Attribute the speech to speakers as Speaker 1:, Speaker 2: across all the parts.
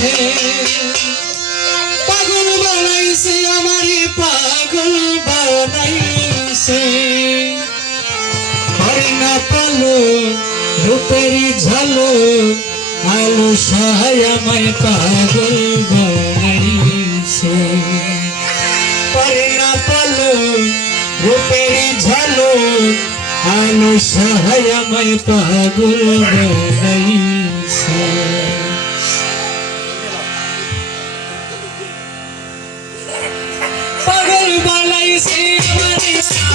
Speaker 1: আছে। পাগল বানাইছে, আমারে পাগল বানাইছে। পারি না পালো রূপেরই ঝালো, আলো সহায় আমায় পাগল বানাইছে। পারি না পালো রূপেরই ঝালো, আলো সহায় আমায় পাগল বানাইছে।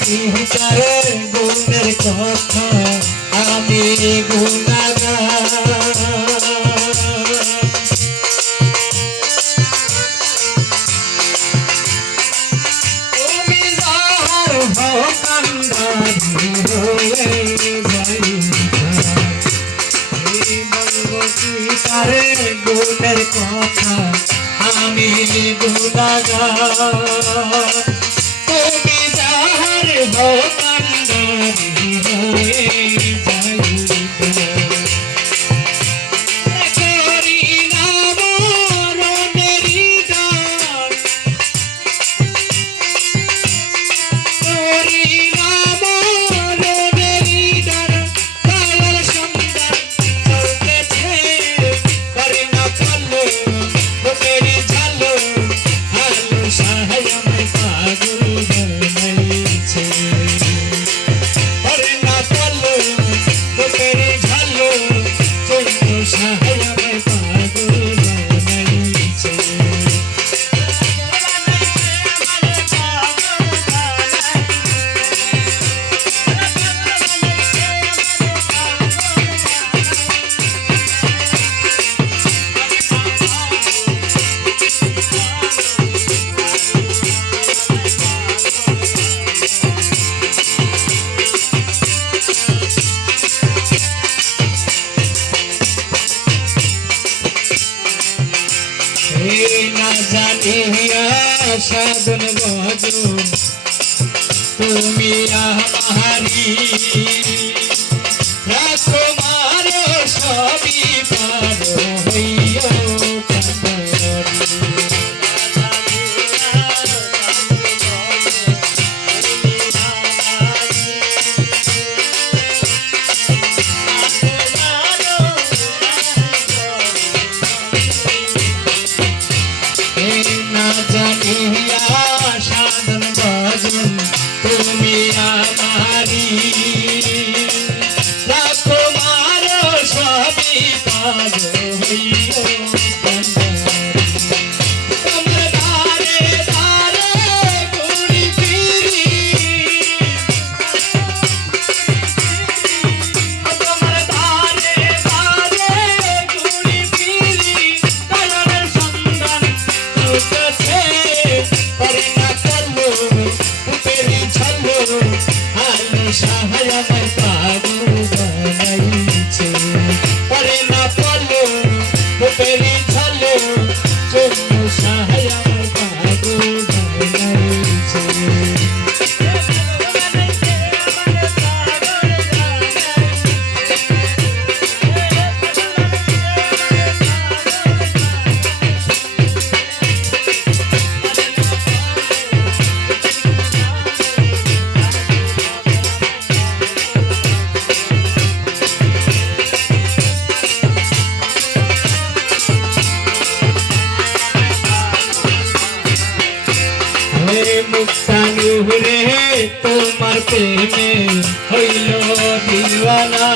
Speaker 1: সিংহার গুণের কথা আমি গুণাগার তারে গুণের কথা আমি গুণাগার তুমি আহারি। রাখো good. মুক্তানুরে তোমার প্রেমে হইল দিওয়ানা।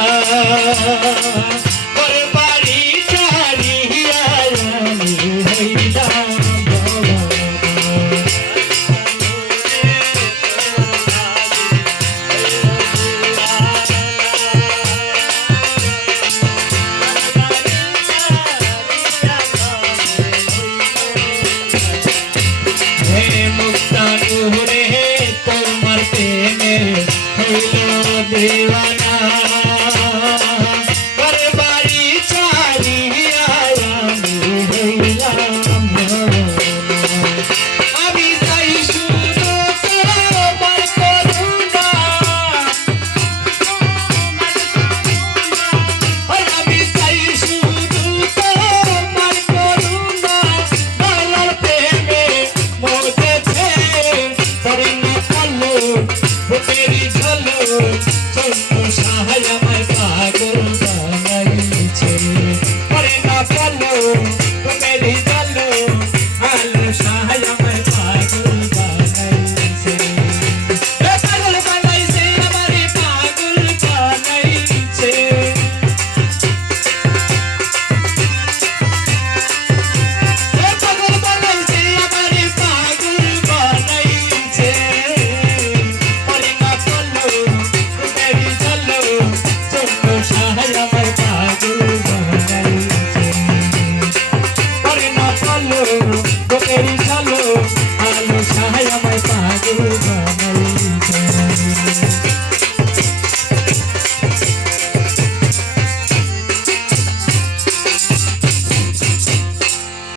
Speaker 1: দেওয়ানা